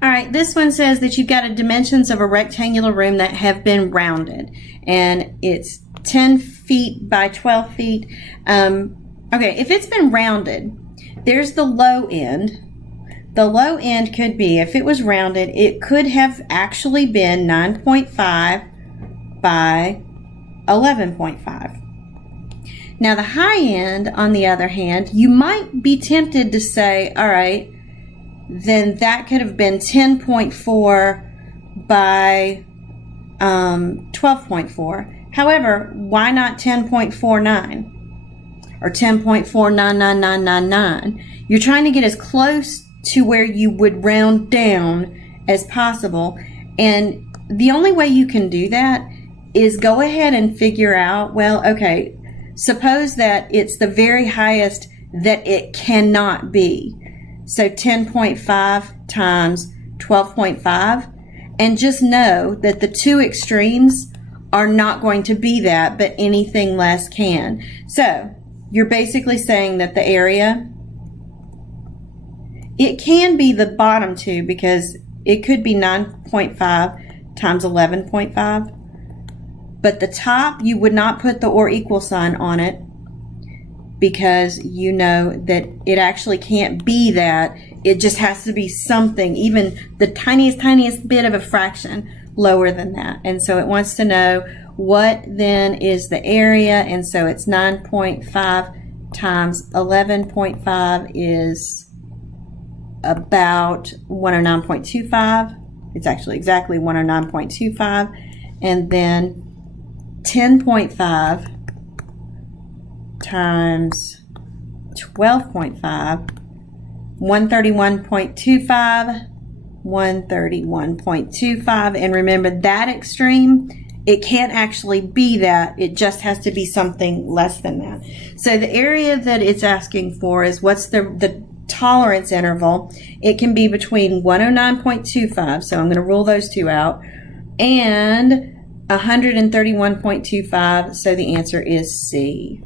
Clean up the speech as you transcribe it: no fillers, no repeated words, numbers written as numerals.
All right, this one says that you've got a dimensions of a rectangular room that have been rounded, and it's 10 feet by 12 feet. Okay, if it's been rounded, there's the low end. The low end could be, if it was rounded, it could have actually been 9.5 by 11.5. Now the high end, on the other hand, you might be tempted to say, all right, then that could have been 10.4 by 12.4. However, why not 10.49 or 10.499999? You're trying to get as close to where you would round down as possible. And the only way you can do that is go ahead and figure out, well, okay, suppose that it's the very highest that it cannot be. So 10.5 times 12.5. And just know that the two extremes are not going to be that, but anything less can. So you're basically saying that the area, it can be the bottom two because it could be 9.5 times 11.5. But the top, you would not put the or equal sign on it because you know that it actually can't be that. It just has to be something, even the tiniest bit of a fraction lower than that. And so it wants to know what then is the area. And so it's 9.5 times 11.5 is about 109.25. It's actually exactly 109.25. And then 10.5 times 12.5, 131.25, 131.25. And remember, that extreme, it can't actually be that. It just has to be something less than that. So the area that it's asking for is what's the tolerance interval. It can be between 109.25, so I'm going to rule those two out, and 131.25, so the answer is C.